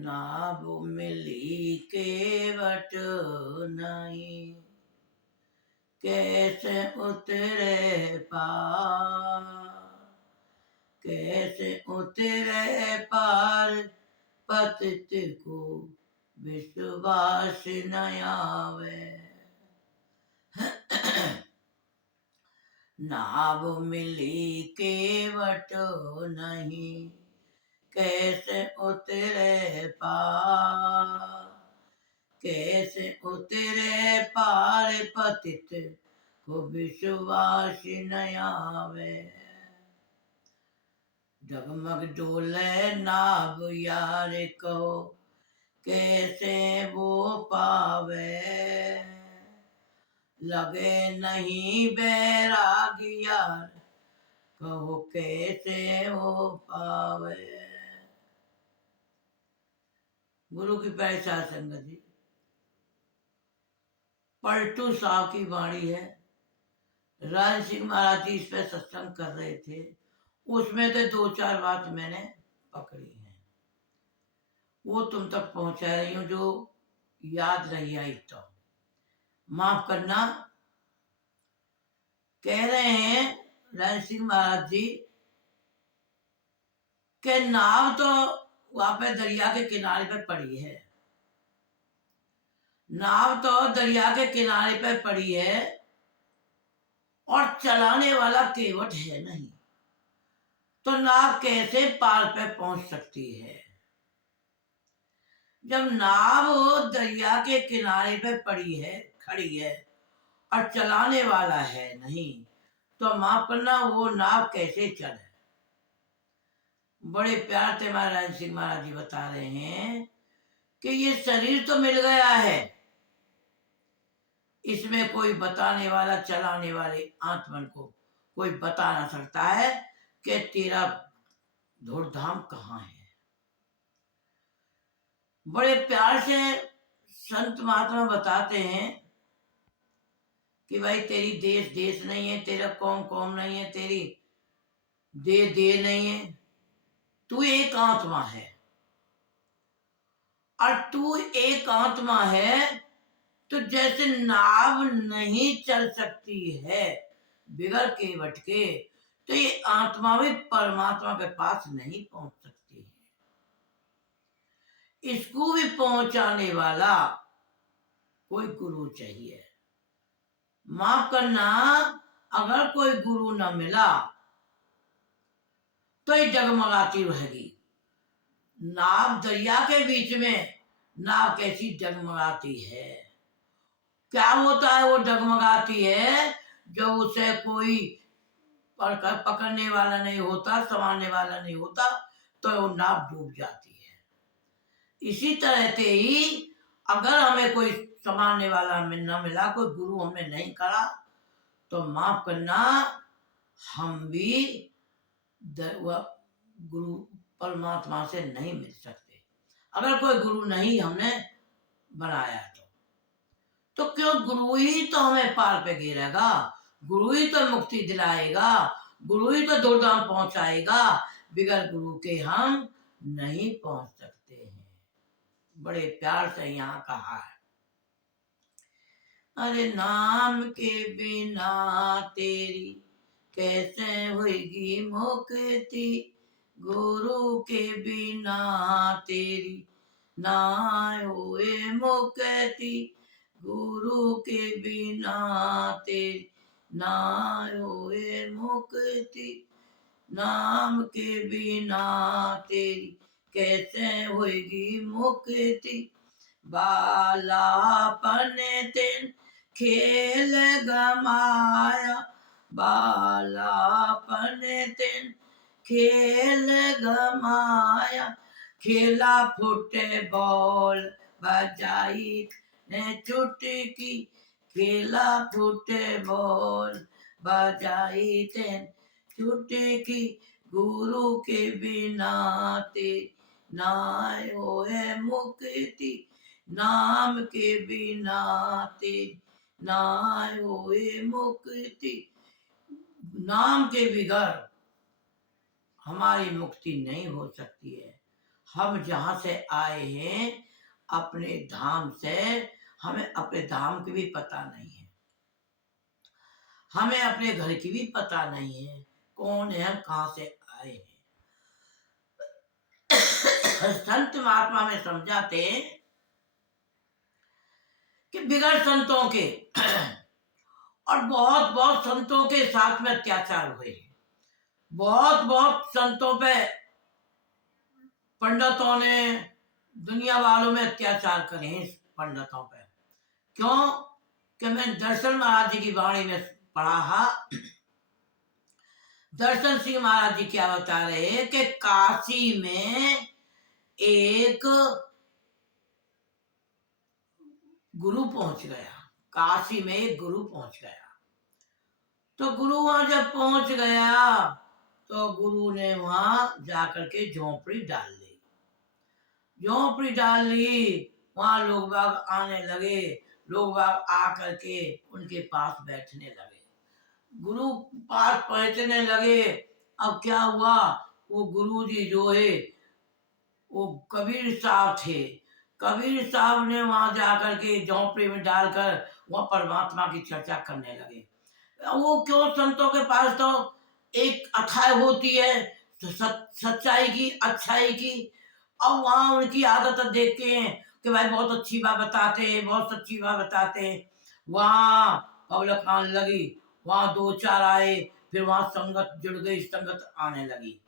नाभ मिली केवट नहीं, कैसे उतरे पार, कैसे उतरे पार, पतित को विश्वास न आवे। नाभ मिली केवट नहीं, कैसे उतरे पार, कैसे उतरे पार, पतित को विश्वास न आवे। डगमग डोले नाभ यार को, कैसे वो पावे, लगे नहीं बैराग यार, कहो कैसे वो पावे। गुरु की पहचान संगत जी, पलटू साहब की वाणी है। राज सिंह महाराज जी इस पे सत्संग कर रहे थे, उसमें से 2-4 बात मैंने पकड़ी है, वो तुम तक पहुंचा रही हूं, जो याद रही आई तो माफ करना। कह रहे हैं राज सिंह महाराज जी के नाव तो वहां पे दरिया के किनारे पे पड़ी है, नाव तो दरिया के किनारे पे पड़ी है और चलाने वाला केवट है नहीं, तो नाव कैसे पार पे पहुंच सकती है। जब नाव दरिया के किनारे पे पड़ी है, खड़ी है और चलाने वाला है नहीं, तो माफ करना वो नाव कैसे चले। बड़े प्यार से महाराज सिंह महाराज जी बता रहे हैं कि ये शरीर तो मिल गया है, इसमें कोई बताने वाला, चलाने वाले आत्मन को कोई बता ना सकता है कि तेरा धूमधाम कहाँ है। बड़े प्यार से संत महात्मा बताते हैं कि भाई तेरी देश देश नहीं है, तेरा कौम कौम नहीं है, तेरी दे दे नहीं है, तू एक आत्मा है। और तू एक आत्मा है तो जैसे नाव नहीं चल सकती है बिगर केवट के, तो ये आत्मा भी परमात्मा के पास नहीं पहुंच सकती है। इसको भी पहुंचाने वाला कोई गुरु चाहिए। माफ करना, अगर कोई गुरु न मिला तो ये डगमगाती रहेगी। नाव दरिया के बीच में नाव कैसी डगमगाती है। क्या होता है वो डगमगाती है, जब उसे कोई पकड़ने वाला नहीं होता, संभालने वाला नहीं होता, तो वो नाव डूब जाती है। इसी तरह से ही अगर हमें कोई संभालने वाला न मिला, कोई गुरु हमें नहीं करा, तो माफ करना हम भी गुरु परमात्मा से नहीं मिल सकते। अगर कोई गुरु नहीं हमने बनाया तो क्यों, गुरु ही तो हमें पार पे गिरेगा, गुरु ही तो मुक्ति दिलाएगा, गुरु ही तो दूरधाम पहुंचाएगा। बिगर गुरु के हम नहीं पहुंच सकते हैं। बड़े प्यार से यहाँ कहा है, अरे नाम के बिना तेरी कैसे होगी मुक्ति, गुरु के बिना तेरी ना होए मुक्ति, गुरु के बिना तेरी ना होए मुक्ति, नाम के बिना तेरी कैसे होगी मुक्ति, बालापन तेन खेल गमाया, बालापन तेन खेल गमाया, खेला फुटबॉल बजाई ने चुटकी, खेला फुटबॉल बजाई तेन चुटकी, गुरु के बिना ते ना होए मुक्ति, नाम के बिना ते ना होए मुक्ति। नाम के बिगर हमारी मुक्ति नहीं हो सकती है। हम जहां से आए हैं अपने धाम से, हमें अपने धाम की भी पता नहीं है, हमें अपने घर की भी पता नहीं है, कौन है, हम कहां से आए हैं। संत महात्मा में समझाते हैं कि बिगड़ संतों के और बहुत बहुत संतों के साथ में अत्याचार हुए हैं, बहुत बहुत संतों पे पंडितों ने, दुनिया वालों में अत्याचार करे हैं पंडितों पे। क्यों? कि मैं दर्शन महाराज जी की वाणी में पढ़ा, दर्शन सिंह महाराज जी क्या बता रहे हैं कि काशी में एक गुरु पहुंच गया, काशी में एक गुरु पहुंच गया। तो गुरु वहां जब पहुंच गया तो गुरु ने वहां जाकर के झोंपड़ी डाल ली, झोंपड़ी डाल ली। वहां लोग बाग आने लगे, लोग बाग आकर के उनके पास बैठने लगे, गुरु पास पहुंचने लगे। अब क्या हुआ, वो गुरु जी जो है वो कबीर साहब थे, कबीर साहब ने वहां जाकर के झोंपड़ी में डालकर वह परमात्मा की चर्चा करने लगे। वो क्यों, संतों के पास तो एक अथाह होती है तो सच्चाई की, अच्छाई की। अब वहां उनकी आदत देखते हैं कि भाई बहुत अच्छी बात बताते हैं, बहुत सच्ची बात बताते हैं। वहां पब्लिक आने लगी, वहां दो चार आए, फिर वहां संगत जुड़ गई, संगत आने लगी।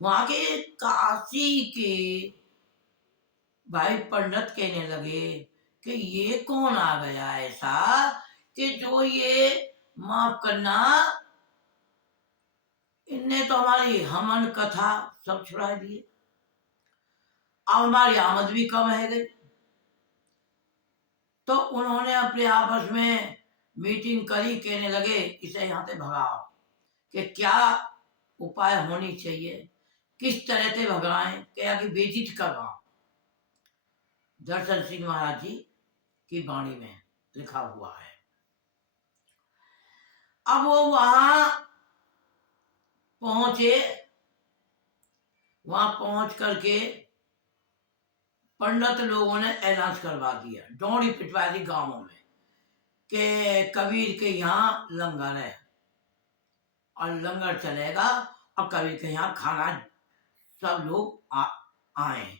वहां के काशी के भाई पंडित कहने लगे कि ये कौन आ गया ऐसा कि जो ये, माफ करना, इनने तो हमारी हमन कथा सब छुड़ा दिए, अब हमारी आमद भी कम है गई। तो उन्होंने अपने आपस में मीटिंग करी, कहने लगे इसे यहाँ से भगाओ, कि क्या उपाय होनी चाहिए, किस तरह से भगाएं, क्या कि बेजित करवाओ। दर्शन सिंह महाराज जी की वाणी में लिखा हुआ है। अब वो वहां पहुंचे, वहां पहुंच करके पंडित लोगों ने ऐलान करवा दिया, डोंडी पिटवा दी गांवों में कि कबीर के यहाँ लंगर है और लंगर चलेगा और कबीर के यहाँ खाना, सब लोग आए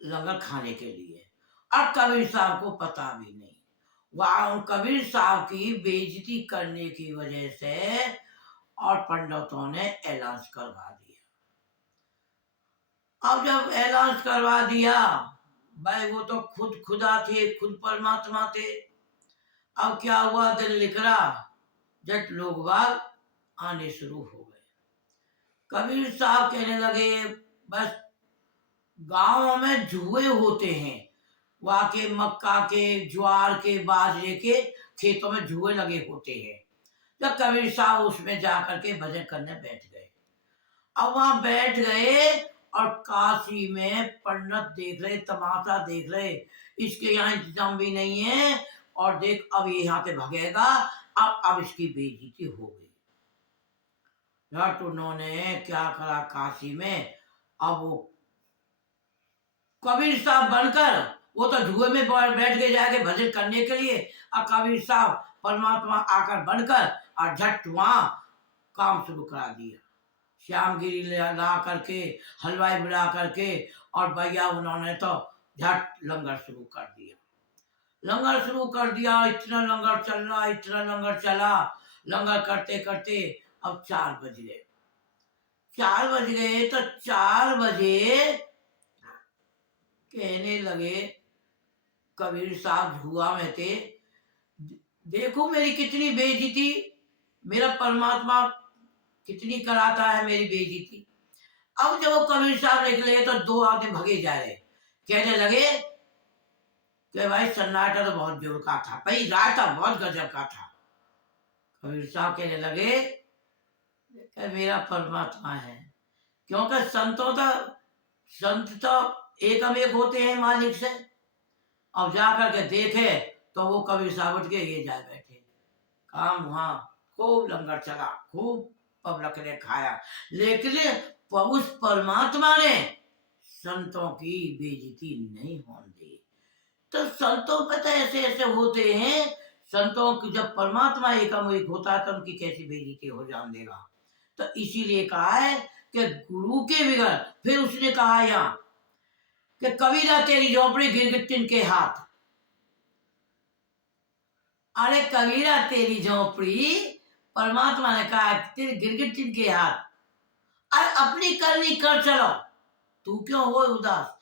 लंगर खाने के लिए। अब कबीर साहब को पता भी नहीं, वहां कबीर साहब की बेइज्जती करने की वजह से और पंडितों ने ऐलान करवा दिया। अब जब ऐलान करवा दिया, भाई वो तो खुद खुदा थे, खुद परमात्मा थे। अब क्या हुआ, दिन निकला, जट लोग बाग आने शुरू हो गए। कबीर साहब कहने लगे बस गांव में जुए होते हैं, वहां के मक्का के, ज्वार के, बाजरे के खेतों में जुए लगे होते हैं। जब कबीर साहब उसमें जाकर के भजन करने बैठ गए, अब वहां बैठ गए और काशी में पंडित देख रहे, तमाशा देख रहे, इसके यहाँ इंतजाम भी नहीं है और देख अब ये यहाँ से भगेगा, अब इसकी बेइज्जती हो गई। उन्होंने क्या करा काशी में, अब वो कबीर साहब बनकर, वो तो जुए में बैठ गए जाके भजन करने के लिए, अब कबीर साहब परमात्मा आकर बनकर और झट वहां काम शुरू करा दिया। श्यामगिरी ला करके, हलवाई बुला करके, और भैया उन्होंने तो झट लंगर शुरू कर दिया, लंगर शुरू कर दिया। इतना लंगर चल रहा, इतना लंगर चला, लंगर करते करते अब 4 बज गए। 4 बज गए तो 4 बजे कहने लगे कबीर साहब जुआ में थे, देखो मेरी कितनी बेइज्जती, मेरा परमात्मा कितनी कराता है मेरी बेइज्जती। अब जब वो कबीर साहब निकले तो 2 आदमी भगे जा रहे, कहने लगे कि भाई सन्नाटा तो बहुत जोर का था, भाई रायता बहुत गजब का था। कबीर साहब कहने लगे कि मेरा परमात्मा है, क्योंकि संत तो एक होते हैं मालिक से। अब जाकर के देखे तो वो कबीर साहब उठ के ये जाए बैठे, काम वहां खूब लंगर चला, खूब पब्लिक ने खाया, लेकिन उस परमात्मा ने संतों की बेइज्जती नहीं होने। तो संतों पे तो ऐसे ऐसे होते हैं, संतों की जब परमात्मा एकाएक होता है तो उनकी कैसी बेइज्जती हो जान देगा। तो इसीलिए कहा है कि गुरु के बिगड़, फिर उसने कहा यहाँ कि कबीरा तेरी झोपड़ी गिरगिट तिनके हाथ। अरे कबीरा तेरी झोपड़ी, परमात्मा ने कहा तेरी गिरगिट तिनके हाथ, अरे अपनी करनी कर चलो, तू क्यों हो उदास।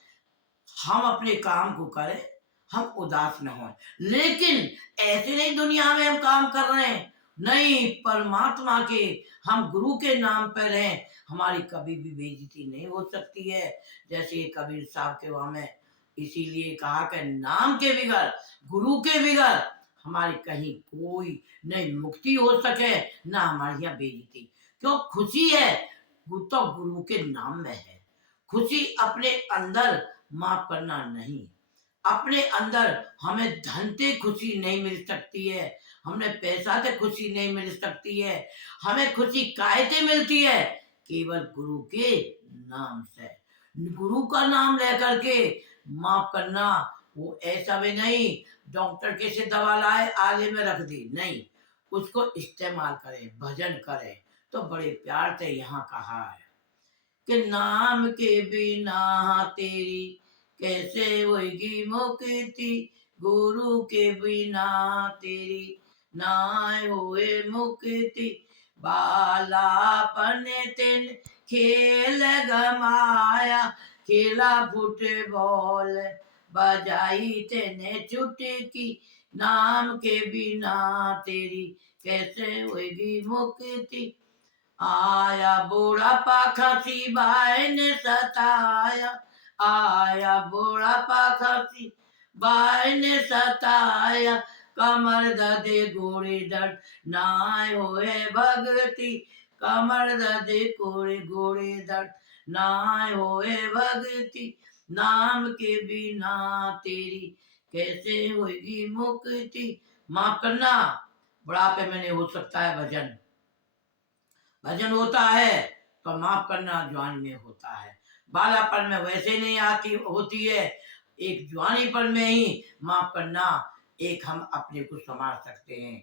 हम अपने काम को करें, हम उदास न हो, लेकिन ऐसे नहीं दुनिया में हम काम कर रहे हैं, नहीं, परमात्मा के, हम गुरु के नाम पर हैं, हमारी कभी भी बेइज्जती नहीं हो सकती है। जैसे कबीर साहब के वहां में इसीलिए कहा कि नाम के बिगड़, गुरु के बिगड़ हमारी कहीं कोई नहीं मुक्ति हो सके, ना हमारी यहाँ बेइज्जती। क्यों? खुशी है तो गुरु के नाम में है। खुशी अपने अंदर माफ करना नहीं, अपने अंदर हमें धन से खुशी नहीं मिल सकती है, हमें पैसा से खुशी नहीं मिल सकती है, हमें खुशी काहे से मिलती है? केवल गुरु के नाम से। गुरु का नाम लेकर के माफ करना, वो ऐसा भी नहीं डॉक्टर कैसे दवा लाए आले में रख दी, नहीं, उसको इस्तेमाल करें, भजन करें। तो बड़े प्यार से यहाँ कहा है कि नाम के बिना तेरी कैसे होगी मुक्ति, गुरु के बिना तेरी नाय होए मुक्ति। बालापन तेन खेल गमाया, खेला फुटबॉल बजाई तेने चुटकी, नाम के बिना तेरी कैसे होगी मुक्ति। आया बुढ़ापा खसी बाई ने सताया, आया बुढ़ापा खसी बाई ने सताया, कमर दर्दे गोरे दर्द नाय होए भगती, कमर दर्दे गोरे गोरे दर्द नाय होए भगती, नाम के बिना तेरी कैसे होगी मुक्ति। माफ करना, बुढ़ापे में नहीं हो सकता है भजन, भजन होता है तो माफ करना जवानी में होता है, बालापन में वैसे नहीं आती होती है, एक जवानीपन में ही माफ करना, एक हम अपने को संभाल सकते हैं।